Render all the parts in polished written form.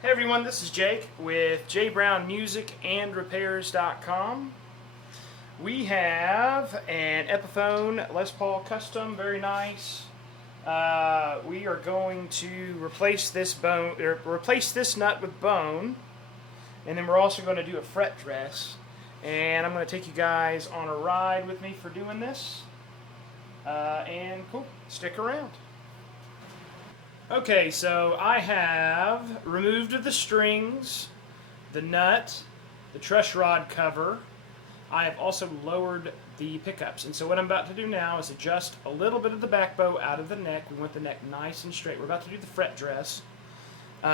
Hey everyone, this is Jake with jbrownmusicandrepairs.com. We have an Epiphone Les Paul Custom, very nice. We are going to replace this nut with bone, and then we're also going to do a fret dress. And I'm going to take you guys on a ride with me for doing this. And cool, stick around. Okay, so I have removed the strings, the nut, the truss rod cover. I have also lowered the pickups. And so what I'm about to do now is adjust a little bit of the back bow out of the neck. We want the neck nice and straight. We're about to do the fret dress.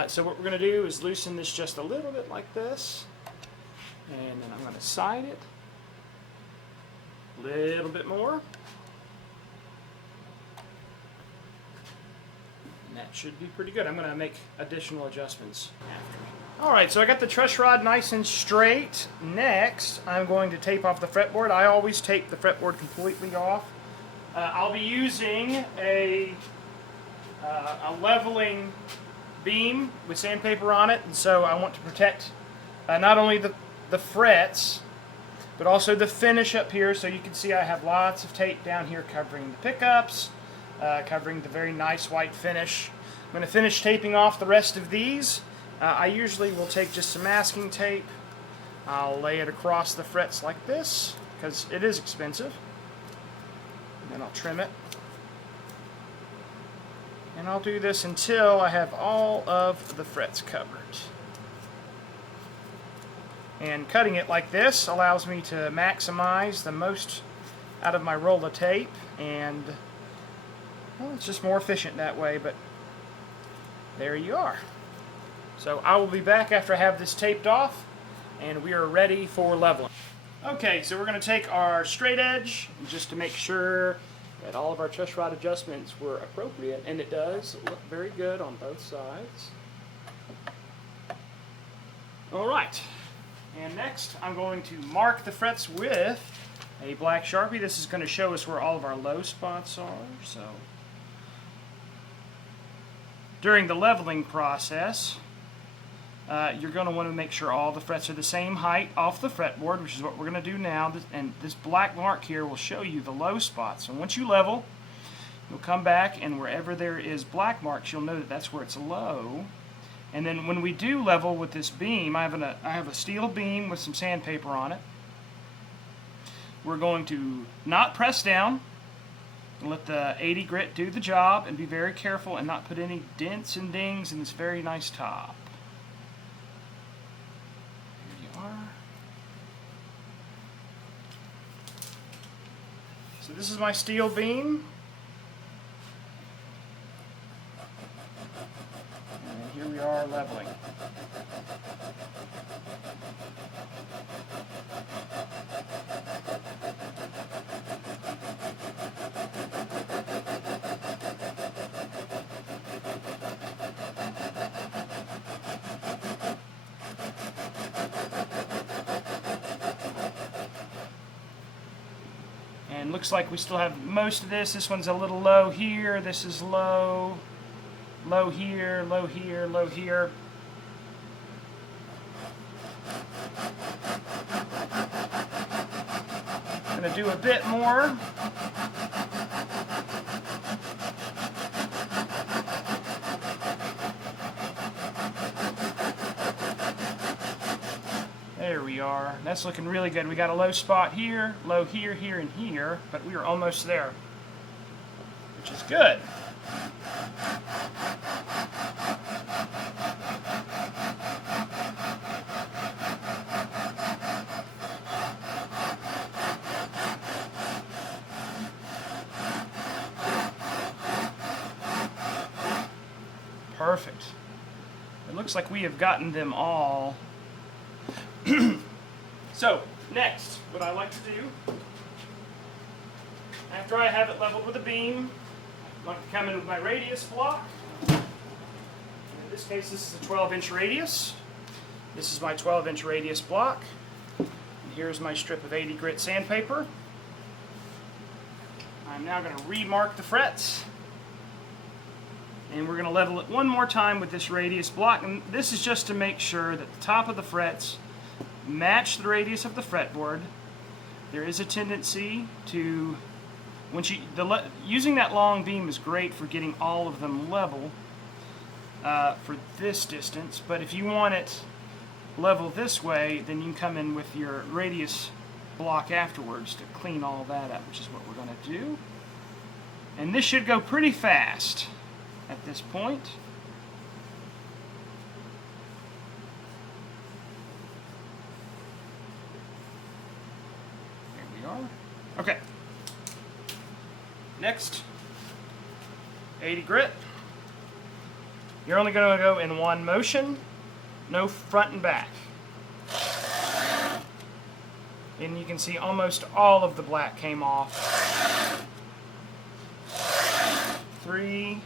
So what we're going to do is loosen this just a little bit like this. And then I'm going to side it a little bit more. That should be pretty good. I'm going to make additional adjustments after. Alright, so I got the truss rod nice and straight. Next, I'm going to tape off the fretboard. I always tape the fretboard completely off. I'll be using a leveling beam with sandpaper on it, and so I want to protect not only the frets, but also the finish up here. So you can see I have lots of tape down here covering the pickups, covering the very nice white finish. I'm going to finish taping off the rest of these. I usually will take just some masking tape. I'll lay it across the frets like this, because it is expensive. And then I'll trim it. And I'll do this until I have all of the frets covered. And cutting it like this allows me to maximize the most out of my roll of tape, and well, it's just more efficient that way, but there you are. So I will be back after I have this taped off, and we are ready for leveling. Okay, so we're going to take our straight edge, just to make sure that all of our truss rod adjustments were appropriate, and it does look very good on both sides. Alright, and next I'm going to mark the frets with a black Sharpie. This is going to show us where all of our low spots are. So during the leveling process, you're going to want to make sure all the frets are the same height off the fretboard, which is what we're going to do now. And this black mark here will show you the low spots. So once you level, you'll come back, and wherever there is black marks, you'll know that that's where it's low. And then when we do level with this beam, I have a steel beam with some sandpaper on it. We're going to not press down, and let the 80 grit do the job, and be very careful and not put any dents and dings in this very nice top. Here you are. So this is my steel beam. And here we are leveling. And looks like we still have most of this. This one's a little low here. This is low. Low here, low here, low here. I'm going to do a bit more. There we are. That's looking really good. We got a low spot here, low here, here, and here, but we are almost there, which is good. Perfect. It looks like we have gotten them all. So, next, what I like to do, after I have it leveled with a beam, I like to come in with my radius block. In this case, this is a 12-inch radius. This is my 12-inch radius block. And here's my strip of 80 grit sandpaper. I'm now going to remark the frets. And we're going to level it one more time with this radius block, and this is just to make sure that the top of the frets match the radius of the fretboard. There is a tendency to, using that long beam is great for getting all of them level for this distance, but if you want it level this way, then you can come in with your radius block afterwards to clean all that up, which is what we're going to do. And this should go pretty fast at this point. There we are. Okay. Next, 80 grit. You're only going to go in one motion, no front and back. And you can see almost all of the black came off. 3,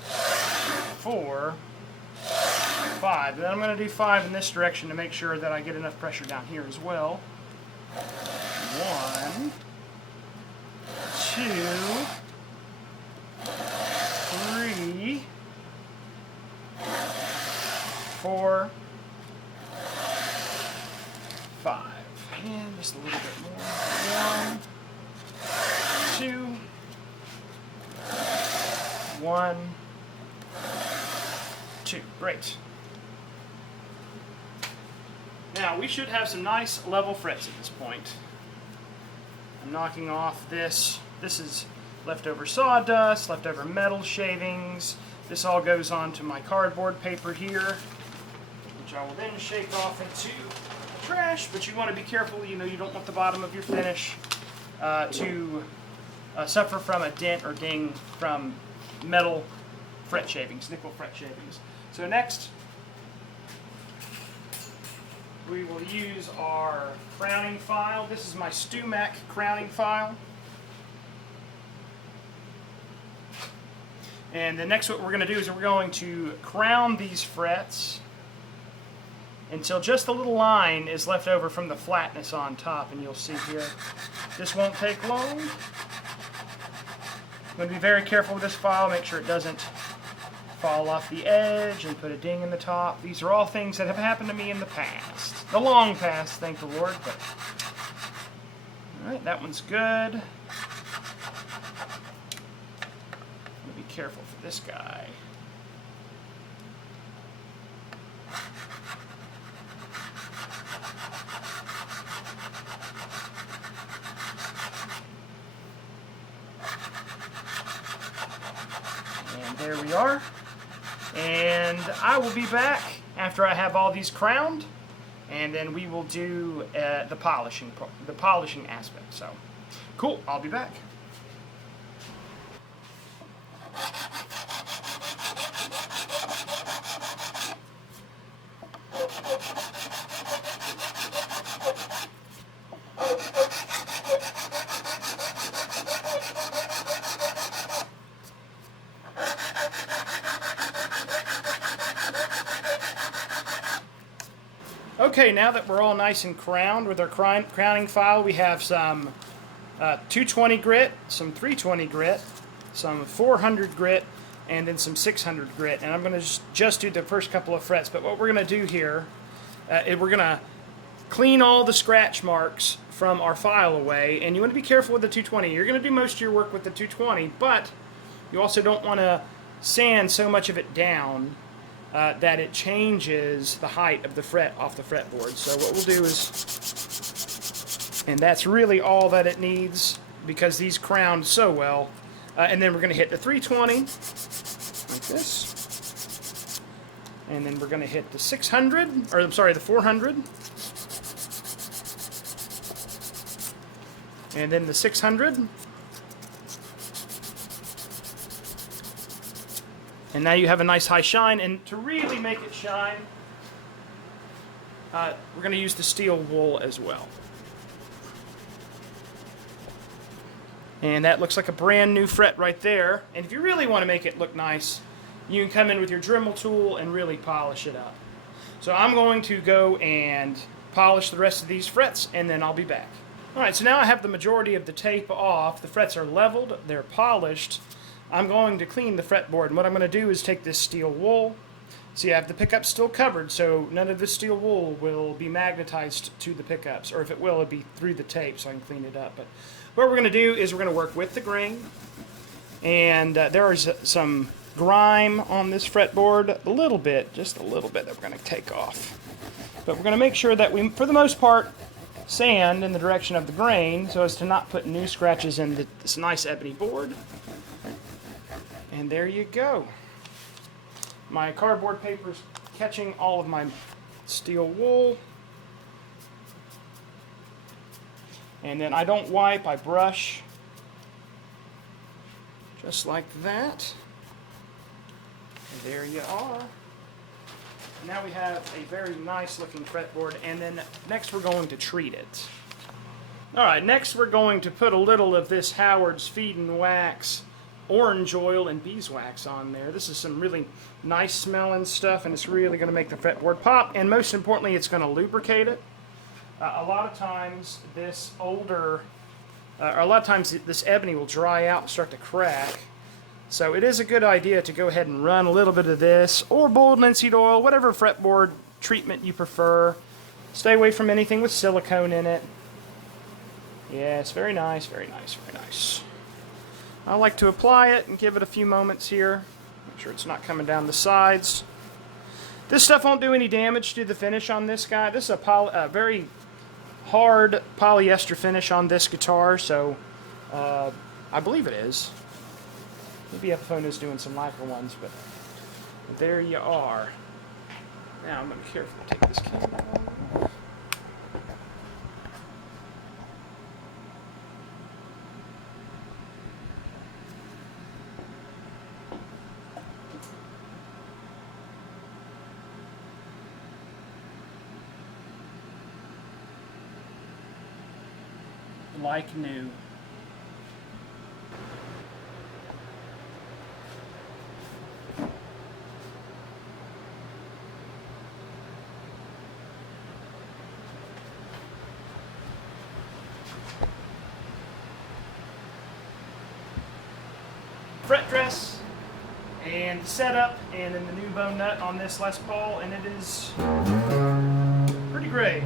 4, 5. And then I'm going to do 5 in this direction to make sure that I get enough pressure down here as well. 1, 2, 3, 4, 5. And just a little bit more. 1, 2, 1, 2. Great. Now we should have some nice level frets at this point. I'm knocking off this. This is leftover sawdust, leftover metal shavings. This all goes onto my cardboard paper here, which I will then shake off into trash. But you want to be careful. You don't want the bottom of your finish to suffer from a dent or ding from metal fret shavings, nickel fret shavings. So next, we will use our crowning file. This is my StewMac crowning file. And the next what we're going to do is we're going to crown these frets until just a little line is left over from the flatness on top, and you'll see here. This won't take long. I'm going to be very careful with this file, make sure it doesn't fall off the edge and put a ding in the top. These are all things that have happened to me in the past. The long past, thank the Lord. But alright, that one's good. I'm going to be careful for this guy. And there we are. And I will be back after I have all these crowned, and then we will do the polishing aspect. So, cool. I'll be back. Okay, now that we're all nice and crowned with our crowning file, we have some 220 grit, some 320 grit, some 400 grit, and then some 600 grit. And I'm going to just do the first couple of frets. But what we're going to do here is we're going to clean all the scratch marks from our file away. And you want to be careful with the 220. You're going to do most of your work with the 220, but you also don't want to sand so much of it down that it changes the height of the fret off the fretboard. So what we'll do is, and that's really all that it needs because these crowned so well, and then we're going to hit the 320 like this, and then we're going to hit the 600, or I'm sorry, the 400, and then the 600. And now you have a nice high shine, and to really make it shine, we're going to use the steel wool as well. And that looks like a brand new fret right there. And if you really want to make it look nice, you can come in with your Dremel tool and really polish it up. So I'm going to go and polish the rest of these frets, and then I'll be back. Alright, so now I have the majority of the tape off. The frets are leveled, they're polished. I'm going to clean the fretboard, and what I'm going to do is take this steel wool. See, I have the pickups still covered, so none of this steel wool will be magnetized to the pickups, or if it will, it'll be through the tape so I can clean it up. But what we're going to do is we're going to work with the grain, and there is some grime on this fretboard, a little bit, just a little bit that we're going to take off. But we're going to make sure that we, for the most part, sand in the direction of the grain so as to not put new scratches in this nice ebony board. And there you go. My cardboard paper is catching all of my steel wool. And then I don't wipe, I brush. Just like that. And there you are. Now we have a very nice looking fretboard, and then next we're going to treat it. Alright, next we're going to put a little of this Howard's Feed and Wax orange oil and beeswax on there. This is some really nice smelling stuff, and it's really going to make the fretboard pop, and most importantly it's going to lubricate it. A lot of times this this ebony will dry out and start to crack. So it is a good idea to go ahead and run a little bit of this, or boiled linseed oil, whatever fretboard treatment you prefer. Stay away from anything with silicone in it. Yes, very nice, very nice, very nice. I like to apply it and give it a few moments here. Make sure it's not coming down the sides. This stuff won't do any damage to the finish on this guy. This is a very hard polyester finish on this guitar, so I believe it is. Maybe Epiphone is doing some lacquer ones, but there you are. Now I'm going to be careful to take this camera off. Like new. Fret dress and setup, and then the new bone nut on this Les Paul, and it is pretty great.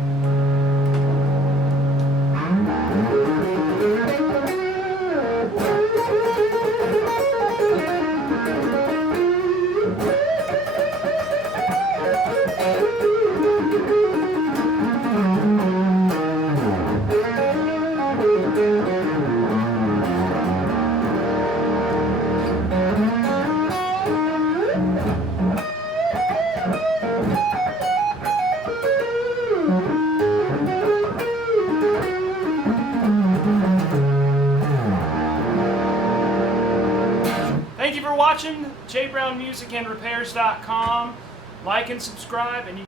Thank you for watching. JBrownMusicAndRepairs.com. Like and subscribe, and you